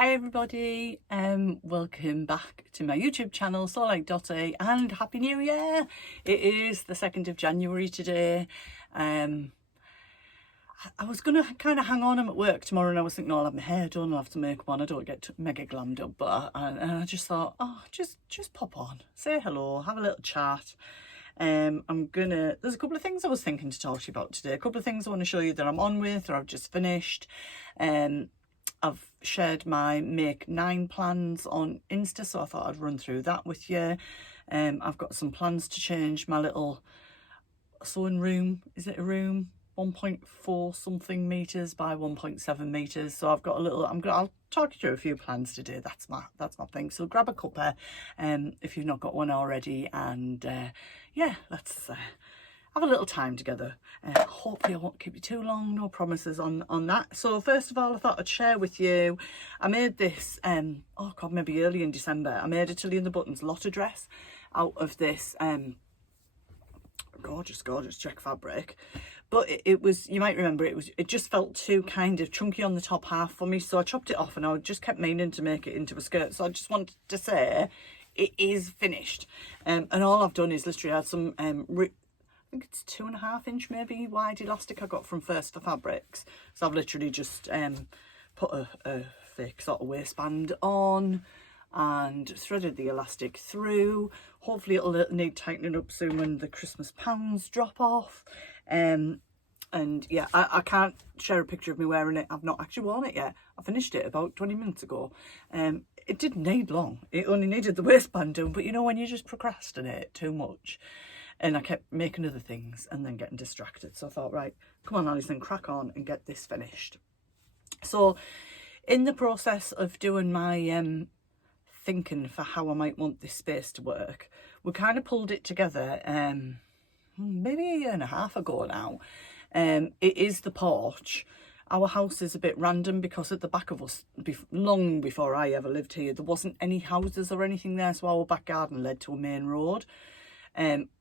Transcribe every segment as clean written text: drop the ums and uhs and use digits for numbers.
Hi everybody, welcome back to my YouTube channel, So Like Dotty, and Happy New Year! It is the 2nd of January today. I was going to kind of hang on, I'm at work tomorrow and I was thinking, oh, I'll have my hair done, I'll have to make one, I don't get mega glammed up, but I just thought, oh, just pop on, say hello, have a little chat. There's a couple of things I was thinking to talk to you about today, a couple of things I want to show you that I'm on with or I've just finished. I've shared my make9 plans on Insta, so I thought I'd run through that with you. I've got some plans to change my little sewing room. Is it a room? 1.4 something meters by 1.7 meters. So I've got a little. I'll talk you through a few plans today. That's my thing. So grab a cuppa, if you've not got one already, and yeah, let's have a little time together. Hopefully I won't keep you too long, no promises on that. So first of all, I thought I'd share with you, I made this oh god, maybe early in December, I made a Tilly and the Buttons lotter dress out of this gorgeous check fabric, but it was, you might remember, it just felt too kind of chunky on the top half for me, so I chopped it off and I just kept meaning to make it into a skirt. So I just wanted to say it is finished, and all I've done is literally had some I think it's 2.5 inch maybe wide elastic I got from First for Fabrics. So I've literally just put a fake sort of waistband on and threaded the elastic through. Hopefully it'll need tightening up soon when the Christmas pounds drop off. And yeah, I can't share a picture of me wearing it. I've not actually worn it yet. I finished it about 20 minutes ago. It didn't need long. It only needed the waistband done, but you know when you just procrastinate too much. And I kept making other things and then getting distracted. So I thought, right, come on, Alison, crack on and get this finished. So in the process of doing my thinking for how I might want this space to work, we kind of pulled it together maybe a year and a half ago now. It is the porch. Our house is a bit random because at the back of us, long before I ever lived here, there wasn't any houses or anything there. So our back garden led to a main road.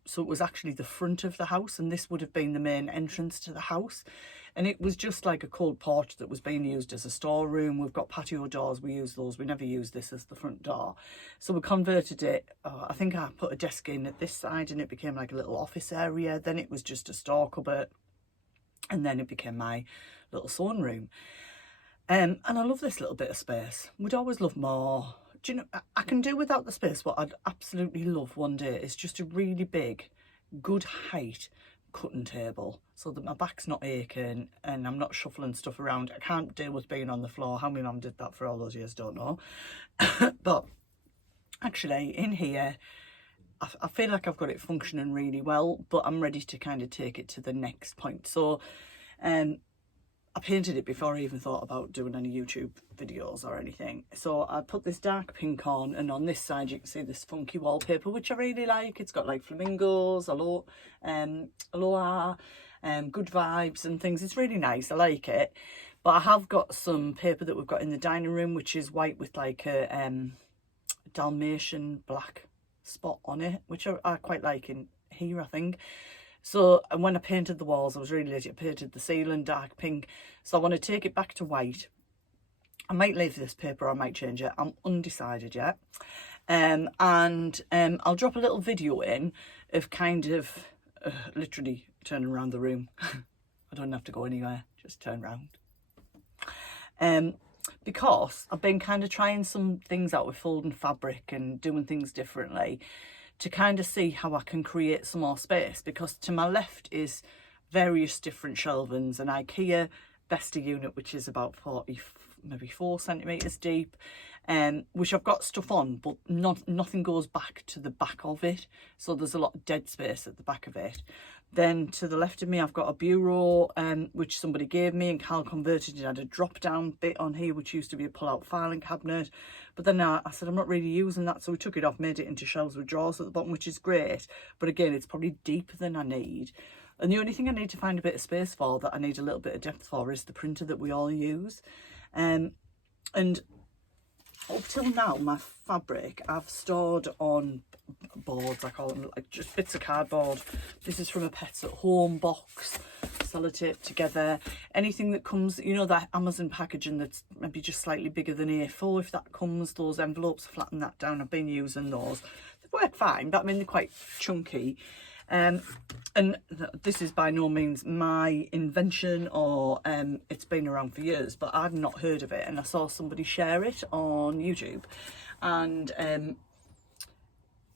So it was actually the front of the house, and this would have been the main entrance to the house, and it was just like a cold porch that was being used as a storeroom. We've got patio doors, we use those, we never use this as the front door, so we converted it. I think I put a desk in at this side and it became like a little office area, then it was just a store cupboard, and then it became my little sewing room. And I love this little bit of space. We'd always love more. Do you know, I can do without the space. What I'd absolutely love one day is just a really big, good height cutting table so that my back's not aching and I'm not shuffling stuff around. I can't deal with being on the floor. How my mum did that for all those years, don't know. But actually in here, I feel like I've got it functioning really well, but I'm ready to kind of take it to the next point. So I painted it before I even thought about doing any YouTube videos or anything. So I put this dark pink on, and on this side you can see this funky wallpaper, which I really like. It's got like flamingos, aloha, good vibes and things. It's really nice, I like it. But I have got some paper that we've got in the dining room, which is white with like a Dalmatian black spot on it, which I quite like in here, I think. So, and when I painted the walls, I was really lazy. I painted the ceiling dark pink. So I want to take it back to white. I might leave this paper, I might change it. I'm undecided yet. I'll drop a little video in of kind of literally turning around the room. I don't have to go anywhere, just turn around. Because I've been kind of trying some things out with folding fabric and doing things differently, to kind of see how I can create some more space, because to my left is various different shelvings, an IKEA Vesta unit, which is about 40, maybe 4 centimetres deep, which I've got stuff on, but nothing goes back to the back of it. So there's a lot of dead space at the back of it. Then to the left of me, I've got a bureau, which somebody gave me and Carl converted. It had a drop down bit on here, which used to be a pull out filing cabinet. But then I said, I'm not really using that. So we took it off, made it into shelves with drawers at the bottom, which is great. But again, it's probably deeper than I need. And the only thing I need to find a bit of space for, that I need a little bit of depth for, is the printer that we all use. And up till now, my fabric I've stored on boards, I call them, like just bits of cardboard. This is from a Pets at Home box. sellotape together. Anything that comes, you know, that Amazon packaging that's maybe just slightly bigger than A4, if that comes, those envelopes, flatten that down. I've been using those. They work fine, but I mean, they're quite chunky. And this is by no means my invention, or it's been around for years, but I've not heard of it, and I saw somebody share it on YouTube, and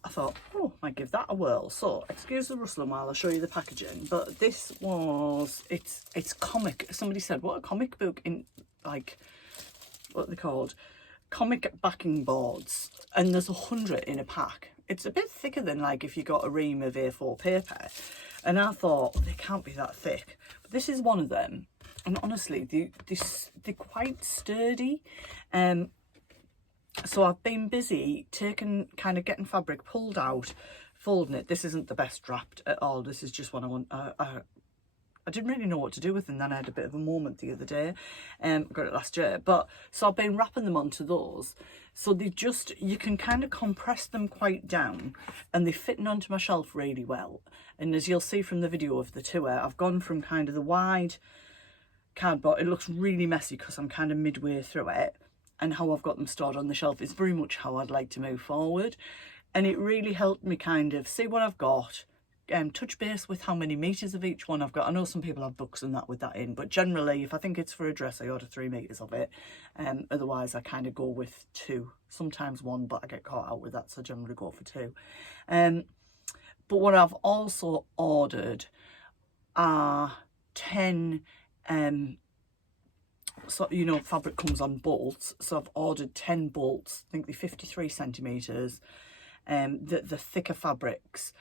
I thought, oh, I might give that a whirl. So excuse the rustling while I show you the packaging, but this was, it's comic. Somebody said, what a comic book, in like, what are they called, comic backing boards, and there's 100 in a pack. It's a bit thicker than like if you got a ream of A4 paper, and I thought they can't be that thick, but this is one of them, and honestly they're quite sturdy. So I've been busy getting fabric pulled out, folding it. This isn't the best wrapped at all. This is just what I want. I didn't really know what to do with them. Then I had a bit of a moment the other day. I got it last year. But so I've been wrapping them onto those. So they just, you can kind of compress them quite down, and they're fitting onto my shelf really well. And as you'll see from the video of the tour, I've gone from kind of the wide cardboard. It looks really messy because I'm kind of midway through it. And how I've got them stored on the shelf is very much how I'd like to move forward. And it really helped me kind of see what I've got, touch base with how many meters of each one I've got. I know some people have books and that with that in, but generally if I think it's for a dress, I order 3 meters of it. Otherwise I kind of go with 2, sometimes 1, but I get caught out with that, so I generally go for 2. But what I've also ordered are 10 so, you know, fabric comes on bolts, so I've ordered 10 bolts. I think they're 53 centimeters. The thicker fabrics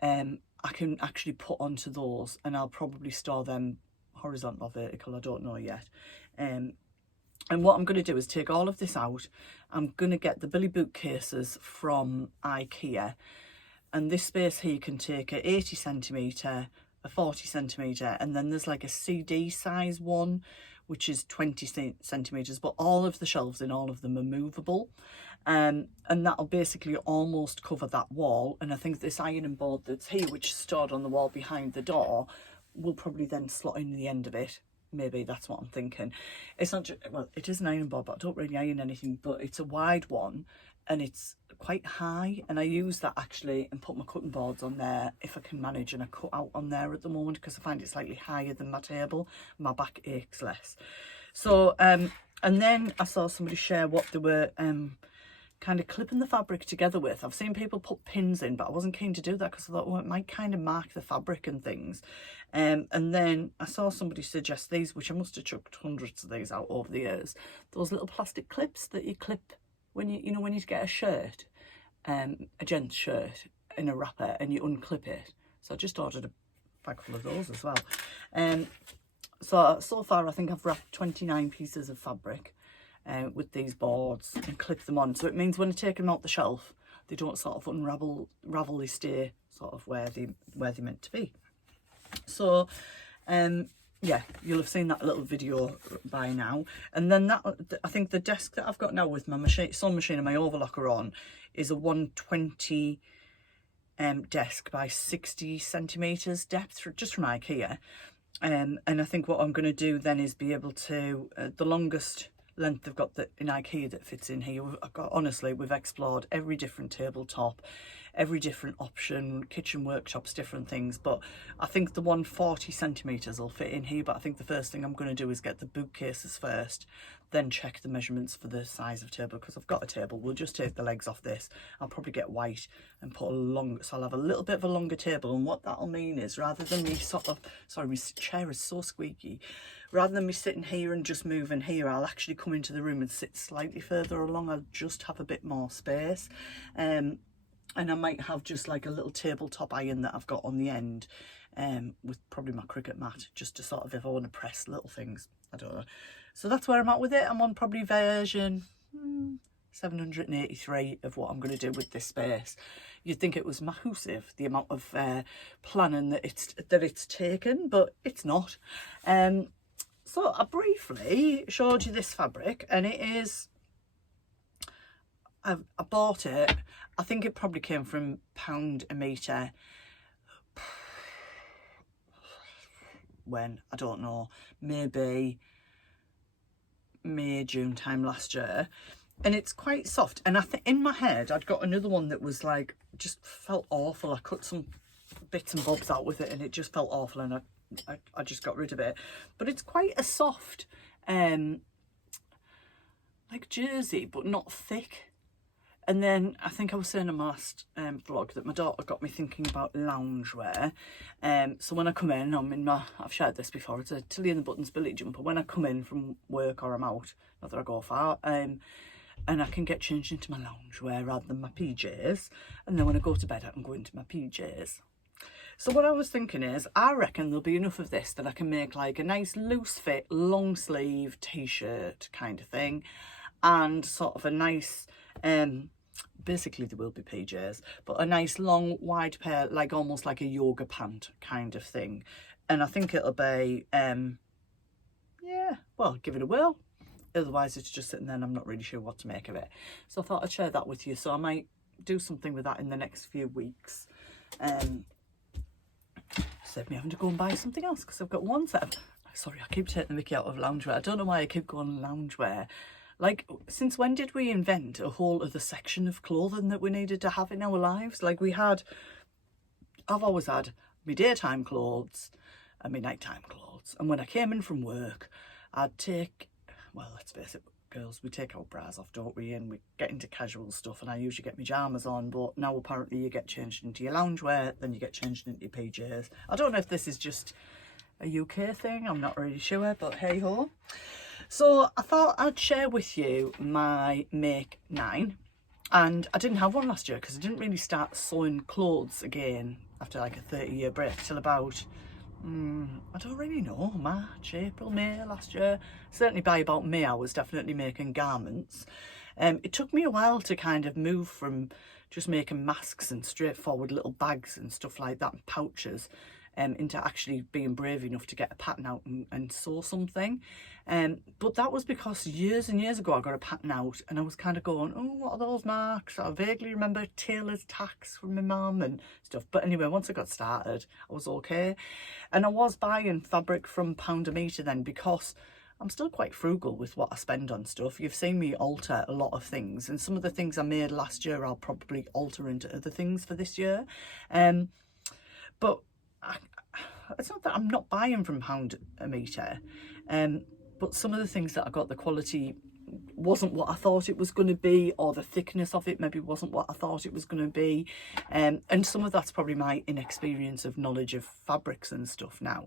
I can actually put onto those, and I'll probably store them horizontal or vertical, I don't know yet. And what I'm going to do is take all of this out. I'm going to get the billy bookcases from IKEA, and this space here can take a 80 centimetre, a 40 centimetre, and then there's like a CD size one which is 20 centimetres, but all of the shelves in all of them are movable. And that'll basically almost cover that wall. And I think this ironing board that's here, which is stored on the wall behind the door, will probably then slot in the end of it. Maybe that's what I'm thinking. It's not just, well, it is an ironing board, but I don't really iron anything, but it's a wide one and it's quite high, and I use that actually and put my cutting boards on there if I can manage, and I cut out on there at the moment because I find it slightly higher than my table. My back aches less. So and then I saw somebody share what they were kind of clipping the fabric together with. I've seen people put pins in, but I wasn't keen to do that because I thought, well, it might kind of mark the fabric and things. And then I saw somebody suggest these, which I must have chucked hundreds of these out over the years. Those little plastic clips that you clip when you know when you get a shirt, a gent's shirt in a wrapper, and you unclip it. So I just ordered a bag full of those as well. So far I think I've wrapped 29 pieces of fabric with these boards and clip them on. So it means when I take them out the shelf, they don't sort of unravel, they stay sort of where they're meant to be. So yeah, you'll have seen that little video by now. And then that, I think the desk that I've got now with my sewing machine and my overlocker on is a 120 desk by 60 centimeters depth, just from IKEA. And I think what I'm going to do then is be able to, the longest length I've got that in IKEA that fits in here. Honestly, we've explored every different tabletop, every different option, kitchen workshops, different things, but I think the 140 centimeters will fit in here. But I think the first thing I'm going to do is get the bookcases first, then check the measurements for the size of table, because I've got a table. We'll just take the legs off this. I'll probably get white and put a long, so I'll have a little bit of a longer table. And what that'll mean is, rather than me sort of, sorry, my chair is so squeaky, rather than me sitting here and just moving here, I'll actually come into the room and sit slightly further along. I'll just have a bit more space. And I might have just like a little tabletop iron that I've got on the end, with probably my cricket mat, just to sort of, if I want to press little things, I don't know. So that's where I'm at with it. I'm on probably version 783 of what I'm going to do with this space. You'd think it was massive, the amount of planning that it's taken, but it's not. So I briefly showed you this fabric, and it is, I bought it, I think it probably came from £1 a metre. when, I don't know, maybe May, June time last year. And it's quite soft. And I think in my head, I'd got another one that was like, just felt awful. I cut some bits and bobs out with it and it just felt awful, and I just got rid of it. But it's quite a soft, like jersey, but not thick. And then I think I was saying in my last vlog that my daughter got me thinking about loungewear. So when I come in, I've shared this before, it's a Tilly and the Buttons billy jumper. When I come in from work or I'm out, not that I go far, and I can get changed into my loungewear rather than my PJs. And then when I go to bed, I can go into my PJs. So what I was thinking is, I reckon there'll be enough of this that I can make like a nice loose fit, long sleeve t-shirt kind of thing. And sort of a nice, basically there will be PJs, but a nice long wide pair, like almost like a yoga pant kind of thing. And I think it'll be, yeah, well, give it a whirl. Otherwise it's just sitting there and I'm not really sure what to make of it. So I thought I'd share that with you. So I might do something with that in the next few weeks. Save me having to go and buy something else, because I've got one set of, sorry, I keep taking the mickey out of loungewear. I don't know why I keep going loungewear. Like, since when did we invent a whole other section of clothing that we needed to have in our lives? Like I've always had my daytime clothes and my nighttime clothes. And when I came in from work, I'd take, well, let's face it, girls, we take our bras off, don't we? And we get into casual stuff, and I usually get my pyjamas on, but now apparently you get changed into your loungewear, then you get changed into your PJs. I don't know if this is just a UK thing, I'm not really sure, but hey ho. So I thought I'd share with you my make 9, and I didn't have one last year because I didn't really start sewing clothes again after like a 30-year break till about, I don't really know, March, April, May last year. Certainly by about May I was definitely making garments. It took me a while to kind of move from just making masks and straightforward little bags and stuff like that and pouches, into actually being brave enough to get a pattern out and sew something. But that was because years and years ago I got a pattern out and I was kind of going, oh, what are those marks? I vaguely remember tailor's tacks from my mum and stuff. But anyway, once I got started, I was okay. And I was buying fabric from pound a metre then, because I'm still quite frugal with what I spend on stuff. You've seen me alter a lot of things, and some of the things I made last year I'll probably alter into other things for this year. But it's not that I'm not buying from pound a metre, but some of the things that I got, the quality wasn't what I thought it was going to be, or the thickness of it maybe wasn't what I thought it was going to be, and some of that's probably my inexperience of knowledge of fabrics and stuff now,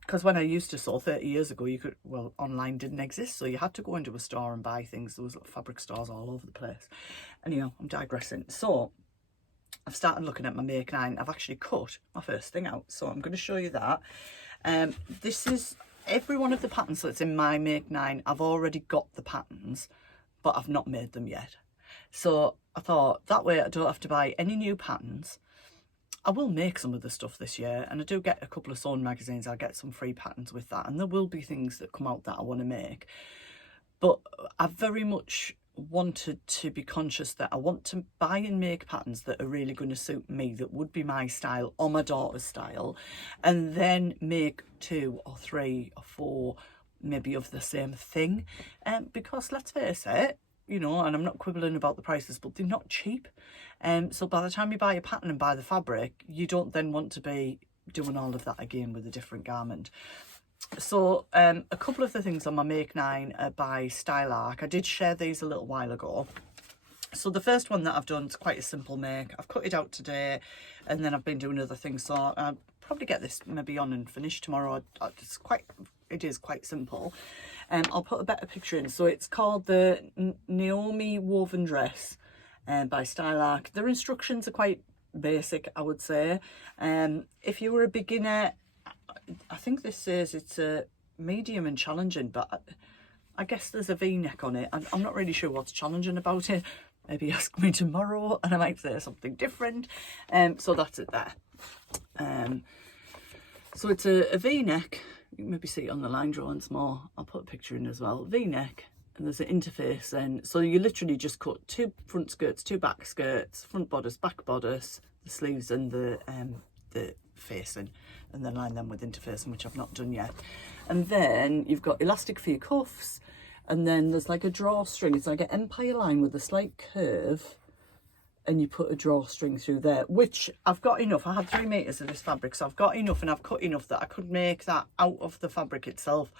because when I used to sew 30 years ago, you could, well, online didn't exist, so you had to go into a store and buy things. There was fabric stores all over the place. Anyhow, I'm digressing. So I've started looking at my make 9. I've actually cut my first thing out, so I'm going to show you that. This is every one of the patterns that's in my make 9. I've already got the patterns, but I've not made them yet. So I thought that way I don't have to buy any new patterns. I will make some of the stuff this year, and I do get a couple of sewing magazines. I'll get some free patterns with that, and there will be things that come out that I want to make. But I very much wanted to be conscious that I want to buy and make patterns that are really going to suit me, that would be my style or my daughter's style, and then make 2 or 3 or 4 maybe of the same thing, because let's face it, you know, and I'm not quibbling about the prices, but they're not cheap. So by the time you buy a pattern and buy the fabric, you don't then want to be doing all of that again with a different garment. So a couple of the things on my make 9 are by Style Arc. I did share these a little while ago. So the first one that I've done is quite a simple make. I've cut it out today, and then I've been doing other things, so I'll probably get this maybe on and finished tomorrow. It is quite simple. I'll put a better picture in. So it's called the Naomi Woven Dress by Style Arc. Their instructions are quite basic, I would say. If you were a beginner, I think this says it's a medium and challenging, but I guess there's a V-neck on it. I'm not really sure what's challenging about it. Maybe ask me tomorrow and I might say something different. So that's it there. So it's a V-neck. You can maybe see it on the line drawings more. I'll put a picture in as well. V-neck, and there's an interface then. So you literally just cut 2 front skirts, 2 back skirts, front bodice, back bodice, the sleeves and the facing, and then line them with interfacing, which I've not done yet. And then you've got elastic for your cuffs, and then there's like a drawstring. It's like an empire line with a slight curve, and you put a drawstring through there, which I've got enough. I had 3 meters of this fabric, so I've got enough, and I've cut enough that I could make that out of the fabric itself,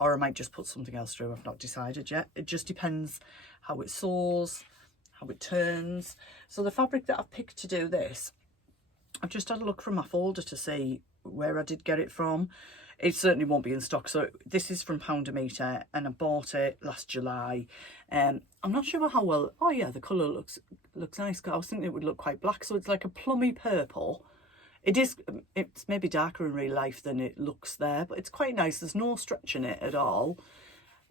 or I might just put something else through. I've not decided yet. It just depends how it sews, how it turns. So the fabric that I've picked to do this, I've just had a look from my folder to see where I did get it from. It certainly won't be in stock. So this is from Pound a Metre, and I bought it last July. I'm not sure how well. Oh yeah, the colour looks nice. I was thinking it would look quite black. So it's like a plummy purple. It is. It's maybe darker in real life than it looks there, but it's quite nice. There's no stretch in it at all.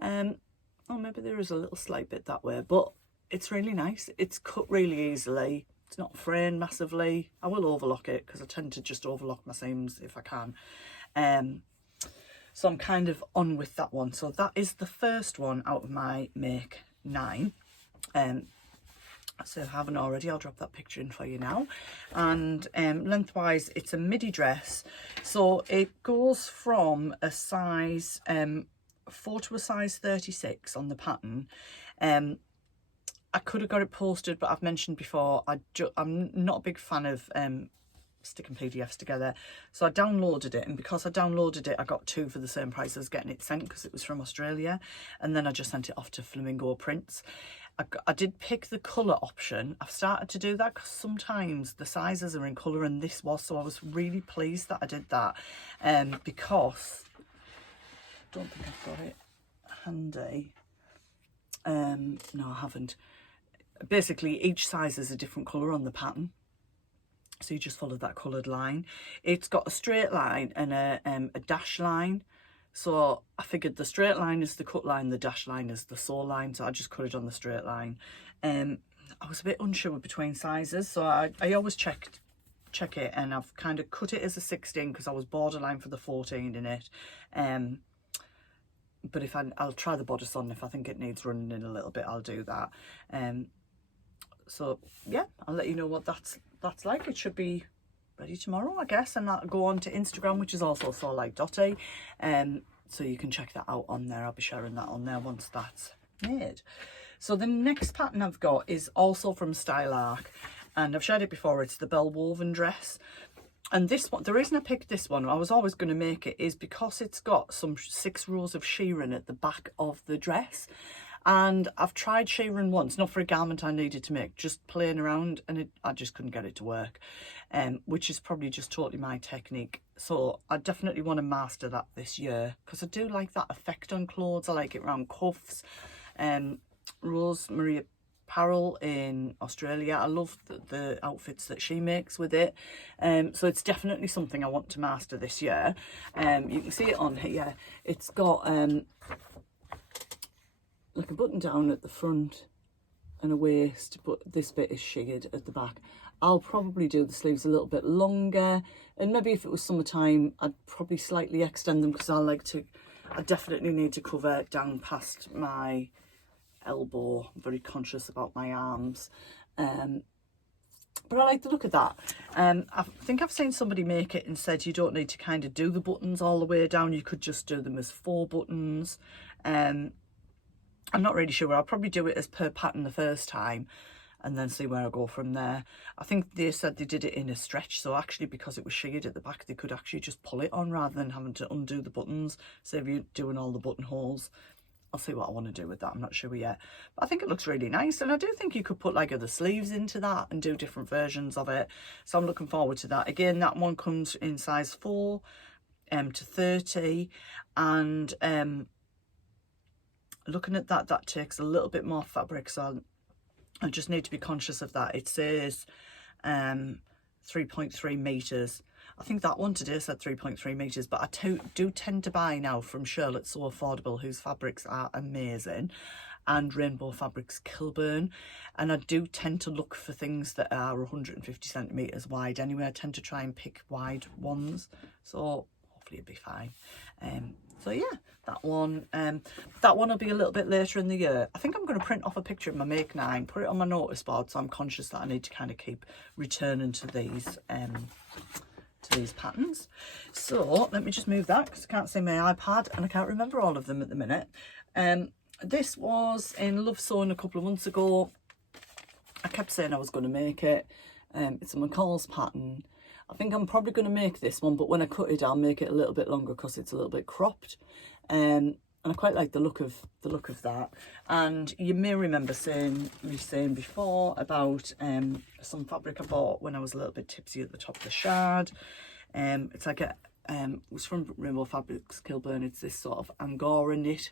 Oh, maybe there is a little slight bit that way, but it's really nice. It's cut really easily. It's not fraying massively. I will overlock it because I tend to just overlock my seams if I can. So I'm kind of on with that one. So that is the first one out of my make 9. So if I haven't already, I'll drop that picture in for you now. And lengthwise, it's a midi dress. So it goes from a size 4 to a size 36 on the pattern. I could have got it posted, but I've mentioned before, I'm not a big fan of sticking PDFs together. So I downloaded it, and because I downloaded it, I got 2 for the same price as getting it sent because it was from Australia. And then I just sent it off to Flamingo Prints. I did pick the colour option. I've started to do that because sometimes the sizes are in colour, and this was, so I was really pleased that I did that. Because I don't think I've got it handy. No, I haven't. Basically, each size is a different colour on the pattern, so you just follow that coloured line. It's got a straight line and a dash line. So I figured the straight line is the cut line, the dash line is the sew line, so I just cut it on the straight line. I was a bit unsure between sizes, so I always check it, and I've kind of cut it as a 16 because I was borderline for the 14 in it. But if I'll try the bodice on. If I think it needs running in a little bit, I'll do that. So yeah, I'll let you know what that's like. It should be ready tomorrow, I guess, and that'll go on to Instagram, which is also So Like Dotty. So you can check that out on there. I'll be sharing that on there once that's made. So the next pattern I've got is also from Style Arc, and I've shared it before. It's the Bell Woven dress. And this one, the reason I picked this one, I was always going to make it, is because it's got some 6 rows of shearing at the back of the dress. And I've tried shearing once, not for a garment I needed to make, just playing around, and I just couldn't get it to work, which is probably just totally my technique. So I definitely want to master that this year, because I do like that effect on clothes. I like it around cuffs. Rosemary Apparel in Australia, I love the outfits that she makes with it. So it's definitely something I want to master this year. You can see it on here. It's got like a button down at the front and a waist, but this bit is sheared at the back. I'll probably do the sleeves a little bit longer, and maybe if it was summertime, I'd probably slightly extend them, because I definitely need to cover down past my elbow. I'm very conscious about my arms, but I like the look of that. I think I've seen somebody make it and said you don't need to kind of do the buttons all the way down, you could just do them as 4 buttons. I'm not really sure. I'll probably do it as per pattern the first time and then see where I go from there. I think they said they did it in a stretch, so actually because it was sheared at the back, they could actually just pull it on rather than having to undo the buttons. So if you're doing all the buttonholes, I'll see what I want to do with that. I'm not sure yet, but I think it looks really nice, and I do think you could put like other sleeves into that and do different versions of it. So I'm looking forward to that. Again, that one comes in size 4 to 30, and looking at that takes a little bit more fabric, so I just need to be conscious of that. It says 3.3 meters. I think that one today said 3.3 meters, but I do tend to buy now from Charlotte So Affordable, whose fabrics are amazing, and Rainbow Fabrics Kilburn, and I do tend to look for things that are 150 centimeters wide anyway. I tend to try and pick wide ones, so hopefully it'll be fine. So yeah, that one will be a little bit later in the year. I think I'm going to print off a picture of my make 9, put it on my notice board, so I'm conscious that I need to kind of keep returning to these these patterns. So let me just move that because I can't see my iPad and I can't remember all of them at the minute. This was in Love Sewing a couple of months ago. I kept saying I was going to make it. It's a McCall's pattern. I think I'm probably going to make this one, but when I cut it, I'll make it a little bit longer because it's a little bit cropped. And I quite like the look of that. And you may remember me saying before about some fabric I bought when I was a little bit tipsy at the top of the shard. It's like it was from Rainbow Fabrics Kilburn. It's this sort of Angora knit.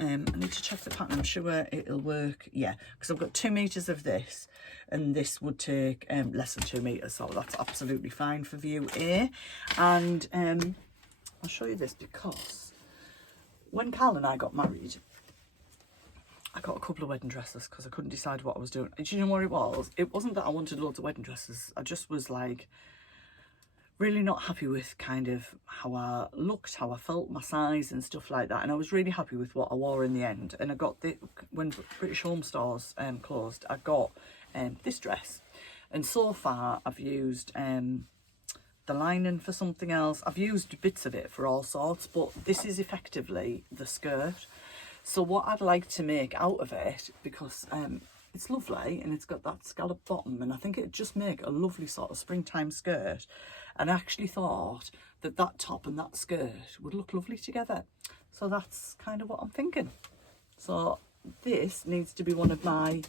I need to check the pattern. I'm sure it'll work. Yeah, because I've got 2 meters of this, and this would take less than 2 meters, so that's absolutely fine for view A. And I'll show you this because when Carl and I got married, I got a couple of wedding dresses because I couldn't decide what I was doing. Do you know what it was? It wasn't that I wanted loads of wedding dresses. I just was like really not happy with kind of how I looked, how I felt, my size and stuff like that. And I was really happy with what I wore in the end. And I got when British Home Stores closed, I got this dress. And so far I've used the lining for something else. I've used bits of it for all sorts, but this is effectively the skirt. So what I'd like to make out of it, because it's lovely and it's got that scallop bottom, and I think it'd just make a lovely sort of springtime skirt. And I actually thought that that top and that skirt would look lovely together. So that's kind of what I'm thinking. So this needs to be one of my,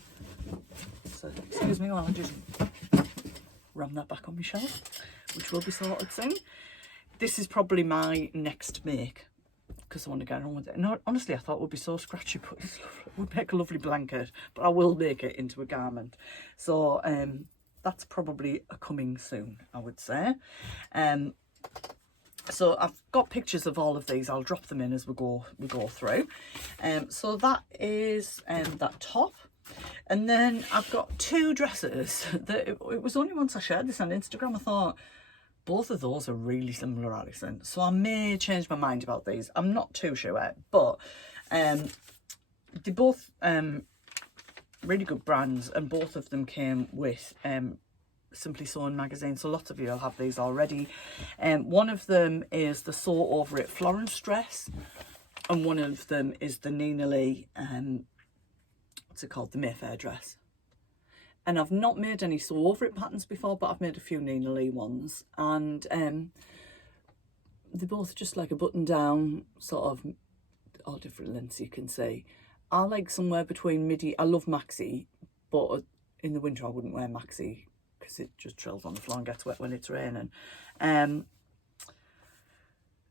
so excuse me while I just ram that back on my shelf, which will be sorted soon. This is probably my next make because I want to get on with it. No, honestly, I thought it would be so scratchy, but it would make a lovely blanket, but I will make it into a garment. So that's probably a coming soon, I would say. So I've got pictures of all of these. I'll drop them in as we go through. So that is that top. And then I've got 2 dresses that it was only once I shared this on Instagram I thought both of those are really similar, Alison. So I may change my mind about these. I'm not too sure, but they're both really good brands, and both of them came with Simply Sewn magazine, so lots of you will have these already. One of them is the Sew Over It Florence dress, and one of them is the Nina Lee, what's it called, the Mayfair dress. And I've not made any Sew Over It patterns before, but I've made a few Nina Lee ones, and they're both just like a button down, sort of all different lengths you can see. I like somewhere between midi. I love maxi, but in the winter I wouldn't wear maxi because it just trills on the floor and gets wet when it's raining.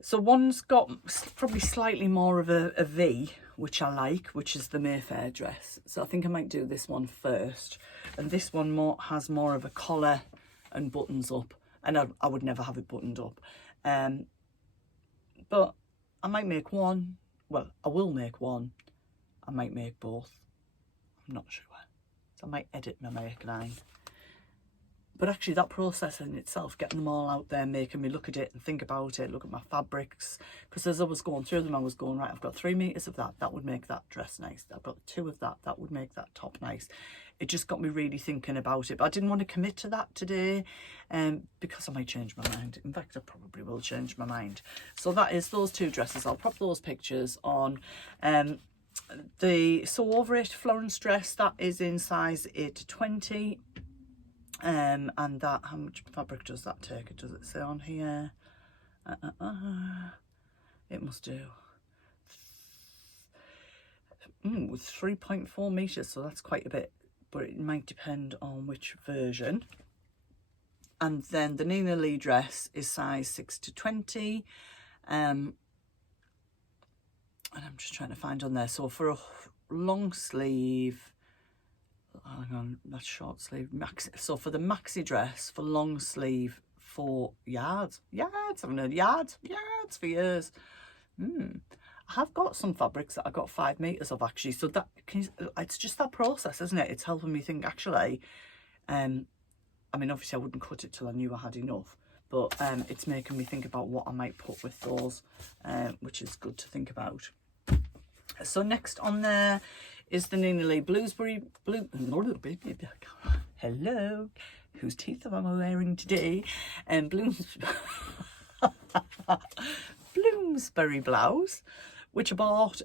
So one's got probably slightly more of a V, which I like, which is the Mayfair dress. So I think I might do this one first. And this one has more of a collar and buttons up. And I would never have it buttoned up. But I might make one. Well, I will make one. I might make both. I'm not sure. So I might edit my make9. But actually that process in itself, getting them all out there, making me look at it and think about it, look at my fabrics. Because as I was going through them, I was going, right, I've got 3 meters of that. That would make that dress nice. I've got 2 of that. That would make that top nice. It just got me really thinking about it. But I didn't want to commit to that today because I might change my mind. In fact, I probably will change my mind. So that is those 2 dresses. I'll pop those pictures on. The Sew Over It Florence dress, that is in size 8 to 20. And that, how much fabric does that take? Does it say on here? It must do. With 3.4 meters, so that's quite a bit, but it might depend on which version. And then the Nina Lee dress is size 6 to 20. And I'm just trying to find on there. So for a long sleeve, hang on, that's short sleeve, maxi. So for the maxi dress, for long sleeve, for yards, I haven't heard yards for years. I have got some fabrics that I got 5 meters of actually. So that it's just that process, isn't it? It's helping me think actually. I mean, obviously I wouldn't cut it till I knew I had enough, but it's making me think about what I might put with those, which is good to think about. So next on there is the Nina Lee Bluesberry hello, whose teeth am I wearing today? And Bloomsbury blouse, which I bought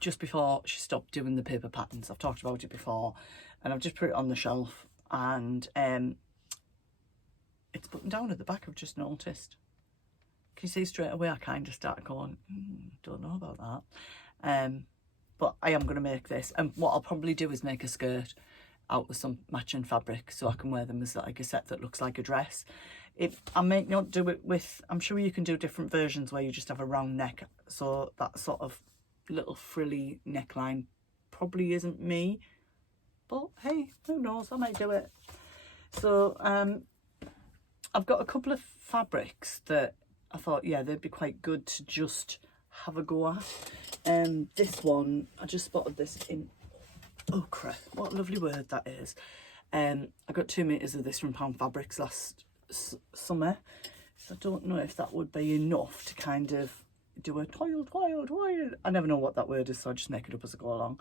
just before she stopped doing the paper patterns. I've talked about it before, and I've just put it on the shelf, and it's buttoned down at the back, I've just noticed. Can you see straight away I kind of started going, don't know about that. But I am going to make this, and what I'll probably do is make a skirt out with some matching fabric so I can wear them as like a set that looks like a dress. I may not do it with, I'm sure you can do different versions where you just have a round neck, so that sort of little frilly neckline probably isn't me, but hey, who knows, I might do it. So I've got a couple of fabrics that I thought, yeah, they'd be quite good to just have a go at. This one, I just spotted this in, oh crap, what a lovely word that is. I got 2 meters of this from Pound Fabrics last summer, so I don't know if that would be enough to kind of do a toil. I never know what that word is, so I just make it up as I go along.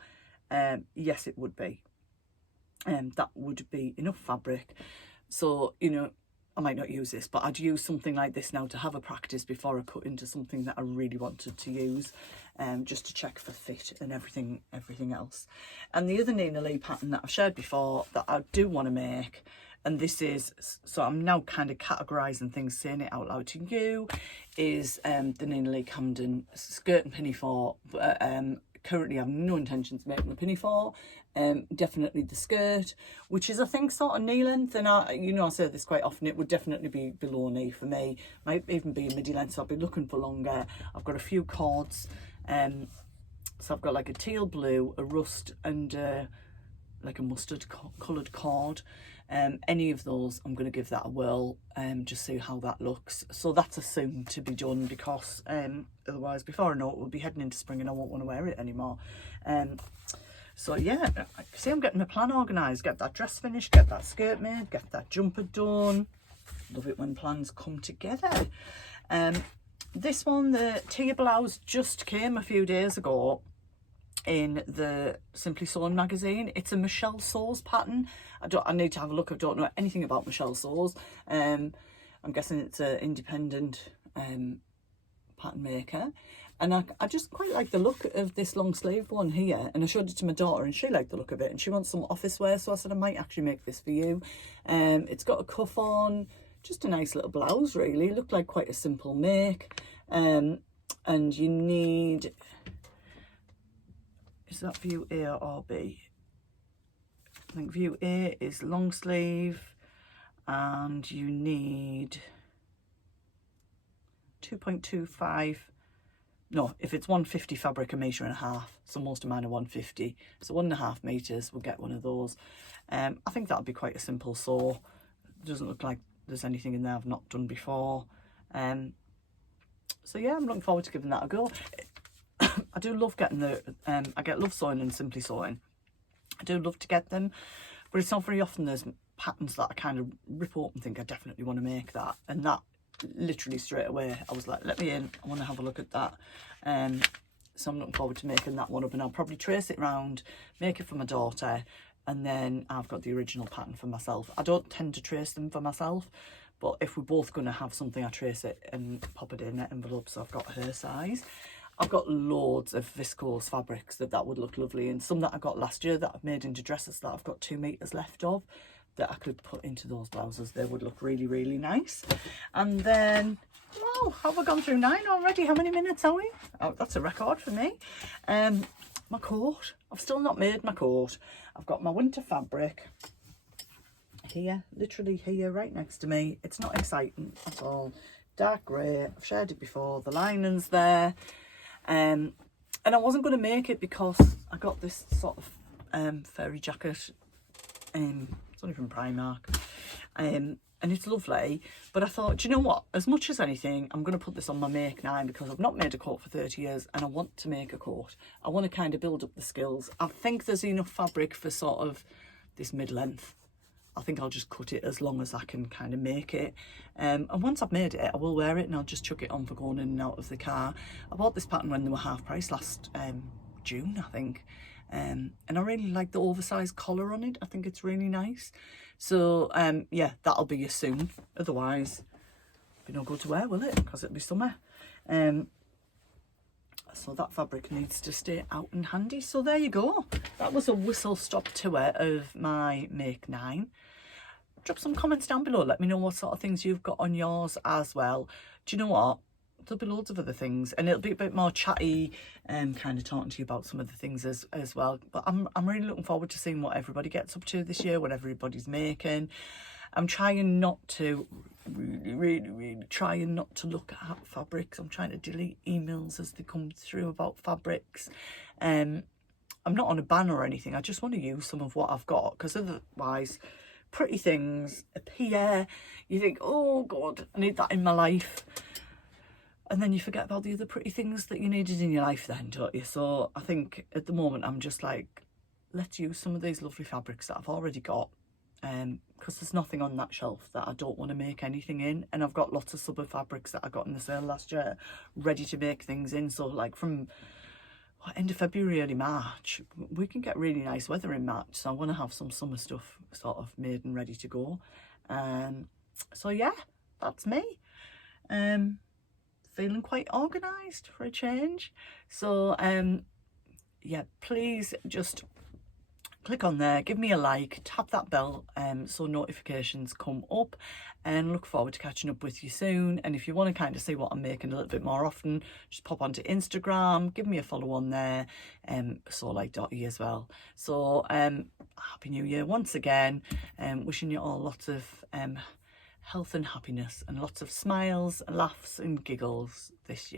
Yes, it would be. That would be enough fabric. So, you know, I might not use this, but I'd use something like this now to have a practice before I cut into something that I really wanted to use, just to check for fit and everything else. And the other Nina Lee pattern that I've shared before that I do want to make, and this is, so I'm now kind of categorising things, saying it out loud to you, is the Nina Lee Camden skirt and pinafore. Currently I have no intentions of making the pinafore. Definitely the skirt, which is I think sort of knee length, and I say this quite often, it would definitely be below knee for me, might even be a midi length, so I'll be looking for longer. I've got a few cords, so I've got like a teal blue, a rust, and like a mustard coloured cord. Any of those I'm going to give that a whirl, just see how that looks. So that's a soon to be done, because otherwise before I know it we'll be heading into spring and I won't want to wear it anymore. So yeah, see, I'm getting my plan organised, get that dress finished, get that skirt made, get that jumper done. Love it when plans come together. This one, the Tia blouse, just came a few days ago in the Simply Sewn magazine. It's a Michelle Sews pattern. I need to have a look. I don't know anything about Michelle Sews. I'm guessing it's an independent pattern maker, and I just quite like the look of this long sleeve one here, and I showed it to my daughter and she liked the look of it and she wants some office wear, so I said I might actually make this for you. It's got a cuff on, just a nice little blouse really, looked like quite a simple make, and you need, is that view A or B? I think view A is long sleeve, and you need 2.25, no, if it's 150 fabric, a metre and a half, so most of mine are 150, so 1.5 metres, we'll get one of those. I think that'll be quite a simple sew. It doesn't look like there's anything in there I've not done before. So yeah, I'm looking forward to giving that a go. I do love getting the, I get Love Sewing and Simply Sewing. I do love to get them, but it's not very often there's patterns that I kind of rip up and think I definitely want to make that, and that literally straight away I was like, let me in, I want to have a look at that. So I'm looking forward to making that one up, and I'll probably trace it round, make it for my daughter, and then I've got the original pattern for myself. I don't tend to trace them for myself, but if we're both going to have something, I trace it and pop it in an envelope so I've got her size. I've got loads of viscose fabrics that would look lovely, and some that I got last year that I've made into dresses that I've got 2 meters left of that I could put into those blouses. They would look really, really nice. And then, wow, have I gone through 9 already? How many minutes are we? Oh, that's a record for me. My coat, I've still not made my coat. I've got my winter fabric here, literally here, right next to me. It's not exciting at all. Dark grey, I've shared it before, the lining's there. And I wasn't going to make it because I got this sort of fairy jacket, it's only from Primark, and it's lovely, but I thought, do you know what, as much as anything I'm going to put this on my make9, because I've not made a coat for 30 years and I want to make a coat. I want to kind of build up the skills. I think there's enough fabric for sort of this mid-length. I think I'll just cut it as long as I can kind of make it, and once I've made it I will wear it, and I'll just chuck it on for going in and out of the car. I bought this pattern when they were half price last June, I think, and I really like the oversized collar on it. I think it's really nice. So yeah, that'll be you soon. Otherwise be no good to wear, will it? Because it'll be summer. So that fabric needs to stay out and handy. So there you go. That was a whistle-stop tour of my make9. Drop some comments down below. Let me know what sort of things you've got on yours as well. Do you know what? There'll be loads of other things, and it'll be a bit more chatty and kind of talking to you about some of the things as well. But I'm really looking forward to seeing what everybody gets up to this year, what everybody's making. I'm trying not to, really trying not to look at fabrics. I'm trying to delete emails as they come through about fabrics. I'm not on a ban or anything. I just want to use some of what I've got, because otherwise pretty things appear. You think, oh God, I need that in my life. And then you forget about the other pretty things that you needed in your life then, don't you? So I think at the moment I'm just like, let's use some of these lovely fabrics that I've already got. Because there's nothing on that shelf that I don't want to make anything in, and I've got lots of summer fabrics that I got in the sale last year ready to make things in. So like from end of February, early March, we can get really nice weather in March, so I want to have some summer stuff sort of made and ready to go. So yeah, that's me. Feeling quite organised for a change. So yeah, please just click on there, give me a like, tap that bell so notifications come up, and look forward to catching up with you soon. And if you want to kind of see what I'm making a little bit more often, just pop onto Instagram, give me a follow on there, soulike.e as well. So Happy New Year once again, wishing you all lots of health and happiness and lots of smiles, laughs and giggles this year.